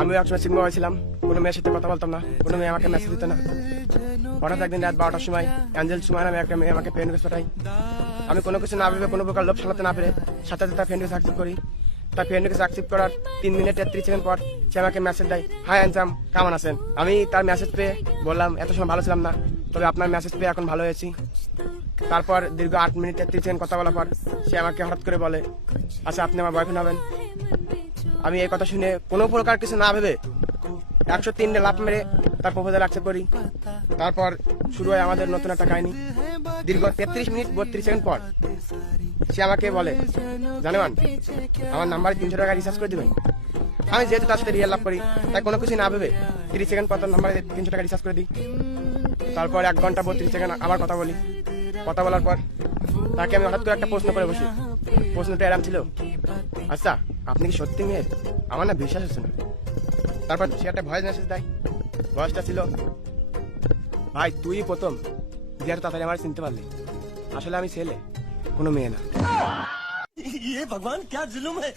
আমিও একসময় সিনেমা হয়েছিলাম, কোনো মেয়ের সাথে কথা বলতাম না, কোনো মেয়ে আমাকে মেসেজ দিত না। হঠাৎ একদিন রাত 12টার সময় অ্যাঞ্জেল সুমায় নামে একটা মেয়ে আমাকে ফ্রেন্ড রিকোয়েস্ট পাঠাই। আমি কোনো কিছু না ভেবে, কোনো প্রকার লোভ সামলাতে না পেরে সাথে সাথে তার ফ্রেন্ড রিকোয়েস্ট অ্যাকসেপ্ট করি। তার ফ্রেন্ড রিকোয়েস্ট অ্যাকসেপ্ট করার 3 মিনিট 33 সেকেন্ড পর সে আমাকে মেসেজ দেয়, হাই আনজাম, কেমন আছেন? আমি তার মেসেজ পেয়ে বললাম, এত সময় ভালো ছিলাম না, তবে আপনার মেসেজ পেয়ে এখন ভালো হয়েছি। তারপর দীর্ঘ 8 মিনিট 33 সেকেন্ড কথা বলার পর সে আমাকে হঠাৎ করে বলে, আচ্ছা আপনি আমার বয়ফ্রেন্ড হবেন? আমি এই কথা শুনে কোনো প্রকার কিছু না ভেবে 103 লাফ মেরে তার প্রপোজাল অ্যাকসেপ্ট করি। তারপর শুরু হয় আমাদের নতুন একটা কাহিনী। দীর্ঘ 33 মিনিট 32 সেকেন্ড পর সে আমাকে বলে, জানেমান, আমার নাম্বারে 300 টাকা রিচার্জ করে দিবেন। আমি যেহেতু তার সাথে রিয়েল লাভ করি, তাই কোনো কিছু না ভেবে 30 সেকেন্ড পর তার নাম্বারে 300 টাকা রিচার্জ করে দিই। তারপর 1 ঘন্টা 32 সেকেন্ড আবার কথা বলি। কথা বলার পর তাকে আমি হঠাৎ করে একটা প্রশ্ন করে বসি। প্রশ্নটা এরম ছিল, আচ্ছা আপনি কি সত্যি মেয়ে? আমার না বিশ্বাস হচ্ছে না। তারপর সে একটা ভয়েস মেসেজ দেয়। ভয়েসটা ছিল, ভাই তুই প্রথম যে এত তাড়াতাড়ি আমার চিনতে পারলি। আসলে আমি ছেলে, কোনো মেয়ে না। ये भगवान क्या जुल्म है।